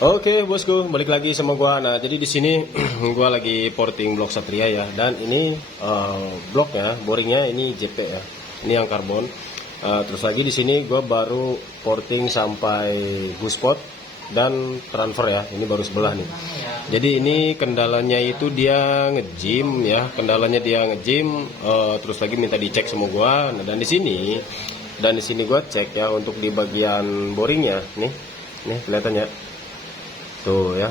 Oke, bosku, balik lagi sama gua. Nah, jadi di sini gua lagi porting blok Satria ya. Dan ini bloknya, boringnya ini JP ya. Ini yang karbon. Terus lagi di sini gua baru porting sampai buspot dan transfer ya. Ini baru sebelah nih. Jadi ini kendalanya itu dia nge-gym ya. Kendalanya dia nge-gym, terus lagi minta dicek sama gua. Nah, dan di sini gua cek ya untuk di bagian boringnya nih. Nih kelihatan ya. Tuh ya,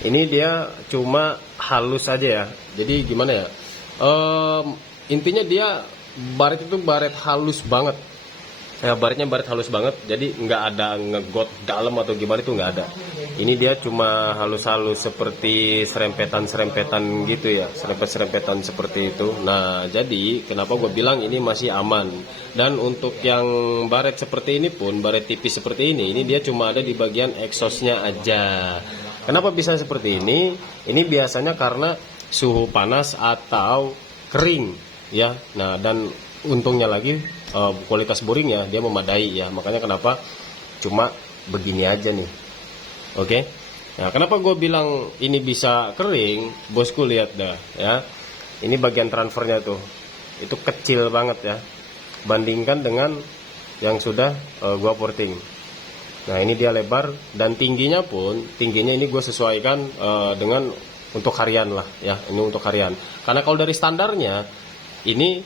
ini dia cuma halus aja ya. Jadi gimana ya? Intinya dia baret itu baret halus banget. Ya, baretnya baret halus banget. Jadi nggak ada ngegot dalam atau gimana itu nggak ada. Ini dia cuma halus-halus seperti serempetan-serempetan gitu ya, serempet-serempetan seperti itu. Nah, jadi kenapa gue bilang ini masih aman. Dan untuk yang baret seperti ini pun, baret tipis seperti ini dia cuma ada di bagian exhaustnya aja. Kenapa bisa seperti ini? Ini biasanya karena suhu panas atau kering ya. Nah, dan untungnya lagi kualitas boringnya dia memadai ya. Makanya kenapa cuma begini aja nih. Oke. Nah, kenapa gue bilang ini bisa kering? Bosku lihat dah ya. Ini bagian transfernya tuh. Itu kecil banget ya. Bandingkan dengan yang sudah gue porting. Nah, ini dia lebar dan tingginya ini gue sesuaikan dengan untuk harian lah ya. Ini untuk harian. Karena kalau dari standarnya ini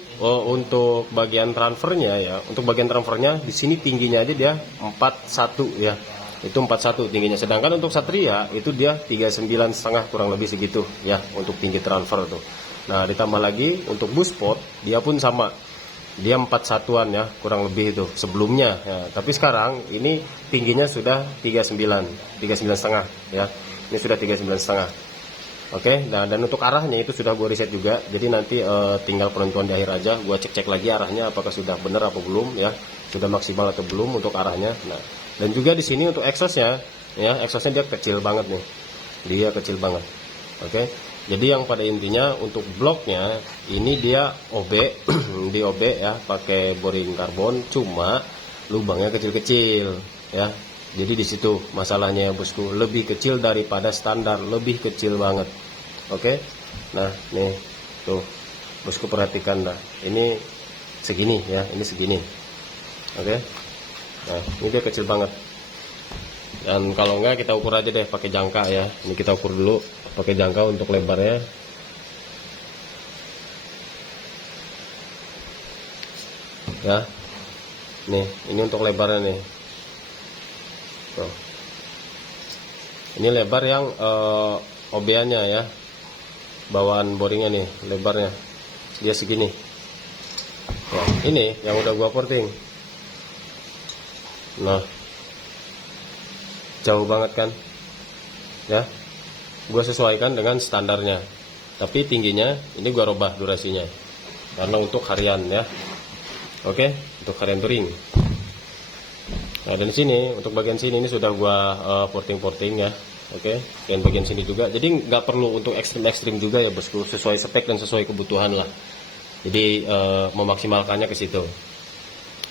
untuk bagian transfernya ya, untuk bagian transfernya di sini tingginya aja dia 41 ya. Itu 41 tingginya. Sedangkan untuk Satria itu dia 39,5 kurang lebih segitu ya untuk tinggi transfer tuh. Nah, ditambah lagi untuk buspot dia pun sama. Dia 41-an ya, kurang lebih itu sebelumnya ya. Tapi sekarang ini tingginya sudah 39,5 ya. Ini sudah 39,5. Oke, nah dan untuk arahnya itu sudah gue riset juga. Jadi nanti tinggal penentuan di akhir aja. Gue cek lagi arahnya apakah sudah benar apa belum ya, sudah maksimal atau belum untuk arahnya. Nah, dan juga di sini untuk exhaustnya ya, exhaustnya dia kecil banget nih. Dia kecil banget. Oke. Jadi yang pada intinya untuk bloknya ini dia OB di OB ya, pakai boring karbon, cuma lubangnya kecil-kecil ya. Jadi di situ masalahnya ya bosku, lebih kecil daripada standar, lebih kecil banget. Oke. Nah, nih tuh bosku perhatikan dah. Ini segini ya, ini segini. Oke. Nah, ini dia kecil banget. Dan kalau enggak kita ukur aja deh pakai jangka ya. Ini kita ukur dulu pakai jangka untuk lebarnya. Ya. Nih, ini untuk lebarnya nih. Tuh. Ini lebar yang OB-nya ya. Bawaan boringnya nih, lebarnya. Dia segini. Nah, ini yang udah gua porting. Nah, jauh banget kan ya. Gue sesuaikan dengan standarnya, tapi tingginya ini gue rubah durasinya karena untuk harian ya. Oke, untuk harian touring. Nah, dan sini untuk bagian sini ini sudah gue porting ya. Oke, dan bagian sini juga, jadi nggak perlu untuk ekstrim juga ya bosku, sesuai spek dan sesuai kebutuhan lah. Jadi memaksimalkannya ke situ.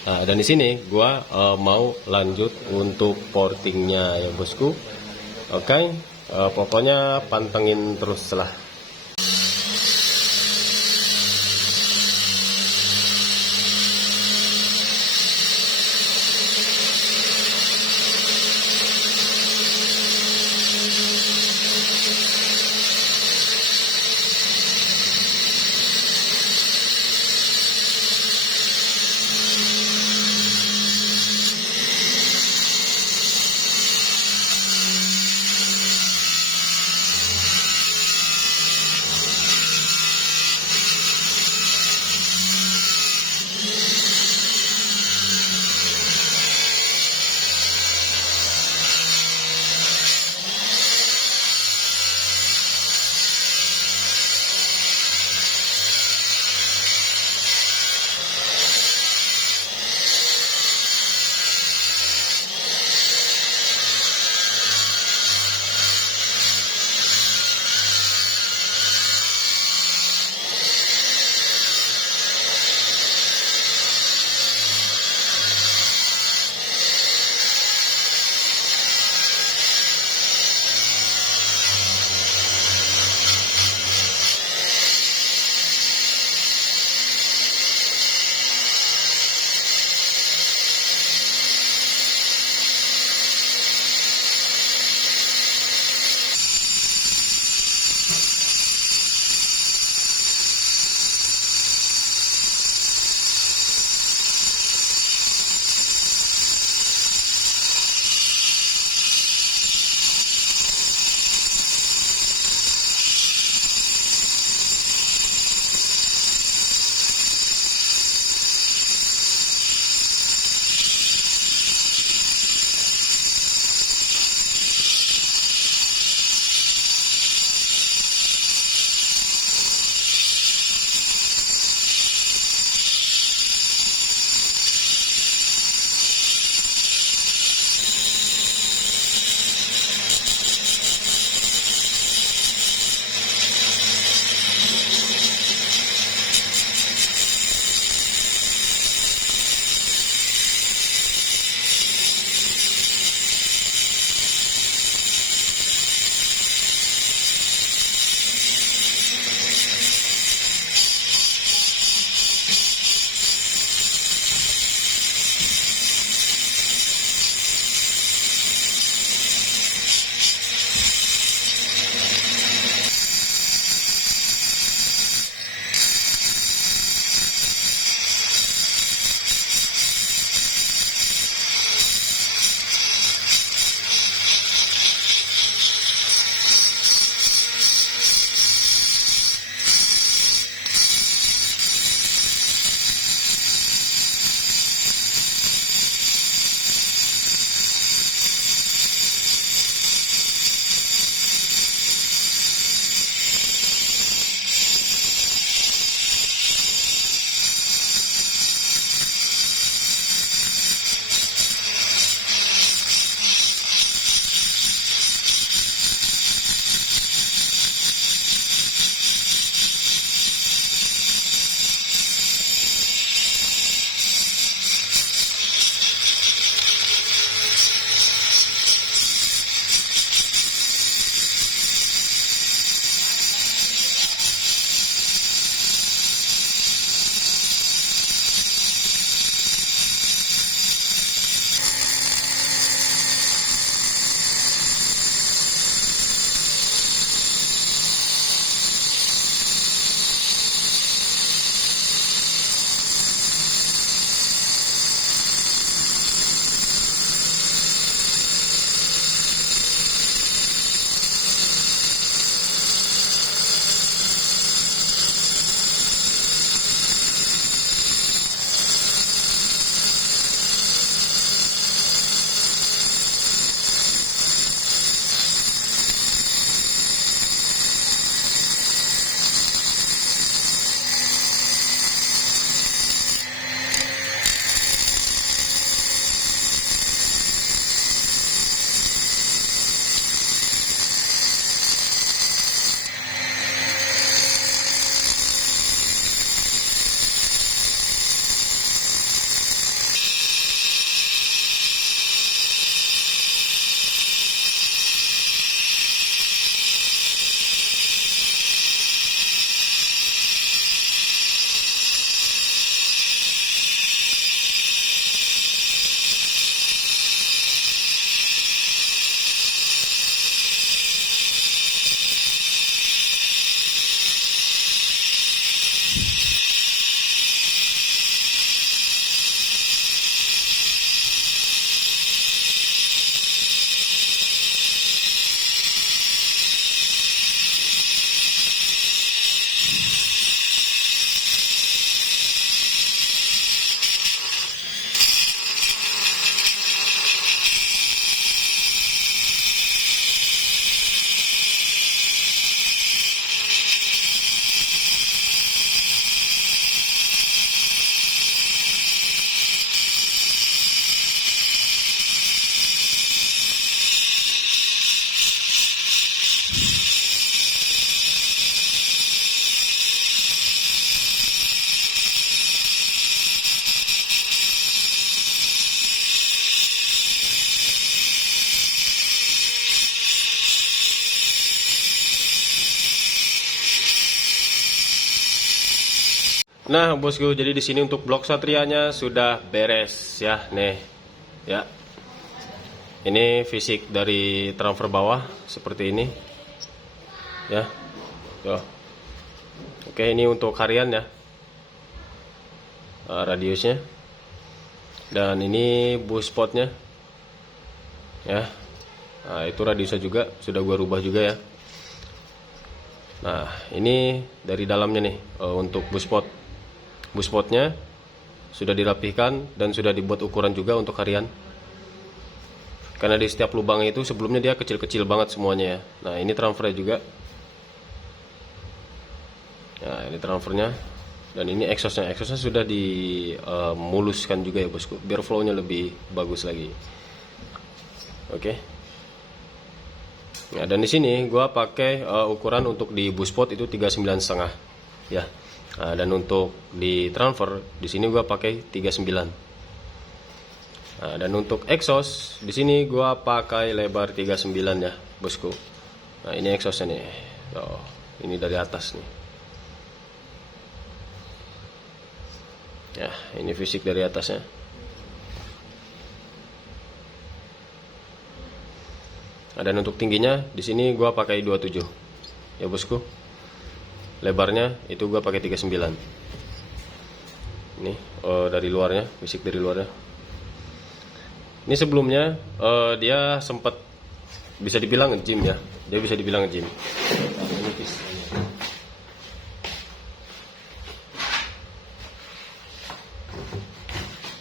Nah, dan di sini gua mau lanjut untuk portingnya ya bosku. Oke, pokoknya pantengin terus lah. Nah, bosku, jadi di sini untuk blok satrianya sudah beres ya, nih. Ya. Ini fisik dari transfer bawah seperti ini. Ya. Tuh. Oke, ini untuk harian ya. Radiusnya. Dan ini boost spotnya. Ya. Nah, itu radiusnya juga sudah gua rubah juga ya. Nah, ini dari dalamnya nih untuk boost spot. Boost spotnya sudah dirapihkan dan sudah dibuat ukuran juga untuk harian. Karena di setiap lubang itu sebelumnya dia kecil-kecil banget semuanya ya. Nah, ini transfernya juga. Nah, ini transfernya. Dan ini exhaustnya. Exhaustnya sudah dimuluskan juga ya bosku, biar flownya lebih bagus lagi. Oke. Nah, dan di sini gua pakai ukuran untuk di boost spot itu 39,5 ya. Nah, dan untuk di transfer di sini gua pakai 39. Nah, dan untuk exhaust di sini gua pakai lebar 39 ya, bosku. Nah, ini exhaustnya nih. Oh, ini dari atas nih. Ya, ini fisik dari atasnya. Nah, dan untuk tingginya di sini gua pakai 27. Ya, bosku. Lebarnya itu gua pakai 39. Ini dari luarnya, fisik dari luarnya. Ini sebelumnya dia sempat bisa dibilang nge-gym ya. Dia bisa dibilang nge-gym.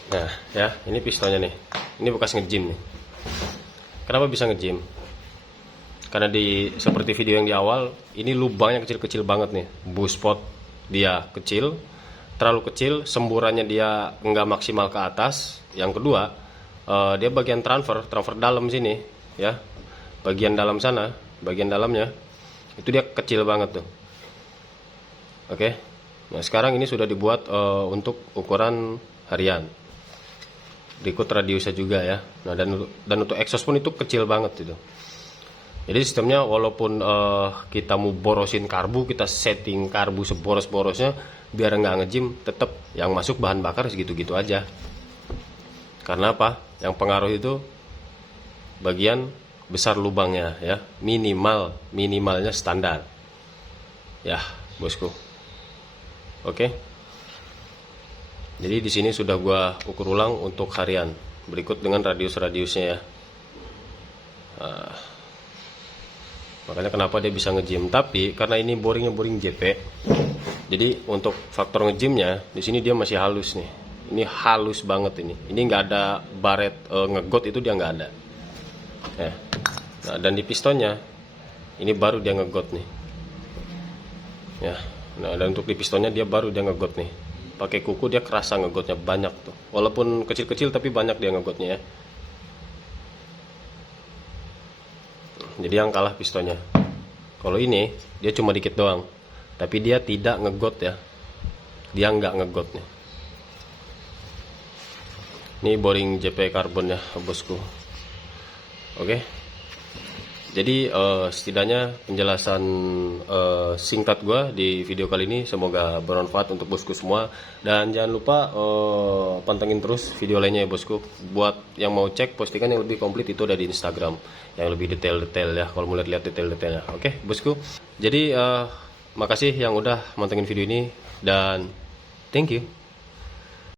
Nah, ya, ini pistonnya nih. Ini bekas nge-gym nih. Kenapa bisa nge-gym? Karena seperti video yang di awal, ini lubangnya kecil-kecil banget nih. Boost spot dia kecil, terlalu kecil, semburannya dia nggak maksimal ke atas. Yang kedua, dia bagian transfer dalam sini, ya, bagian dalam sana, bagian dalamnya, itu dia kecil banget tuh. Oke, nah sekarang ini sudah dibuat untuk ukuran harian. Berikut radiusnya juga ya. Nah, dan untuk exhaust pun itu kecil banget itu. Jadi sistemnya walaupun kita mau borosin karbu, kita setting karbu seboros-borosnya biar nggak nge-gym, tetap yang masuk bahan bakar segitu-gitu aja. Karena apa? Yang pengaruh itu bagian besar lubangnya ya, minimalnya standar. Ya, bosku. Oke. Jadi di sini sudah gua ukur ulang untuk harian. Berikut dengan radiusnya ya. Nah, makanya kenapa dia bisa nge-gym. Tapi karena ini boringnya boring JP, jadi untuk faktor nge-gymnya di sini dia masih halus nih. Ini halus banget ini. Ini nggak ada baret ngegot, itu dia nggak ada. Ya. Nah, dan di pistonnya ini baru dia ngegot nih. Ya. Nah, dan untuk di pistonnya dia baru dia ngegot nih. Pakai kuku dia kerasa ngegotnya banyak tuh. Walaupun kecil-kecil tapi banyak dia ngegotnya ya. Jadi yang kalah pistonnya. Kalau ini dia cuma dikit doang, tapi dia tidak ngegot ya. Dia nggak ngegot nih. Ini boring JP karbon ya, bosku. Oke. Jadi setidaknya penjelasan singkat gua di video kali ini semoga bermanfaat untuk bosku semua. Dan jangan lupa pantengin terus video lainnya ya bosku. Buat yang mau cek postingan yang lebih komplit itu ada di Instagram, yang lebih detail-detail ya, kalau mau lihat detail-detailnya. Oke bosku. Jadi makasih yang udah mantengin video ini dan thank you.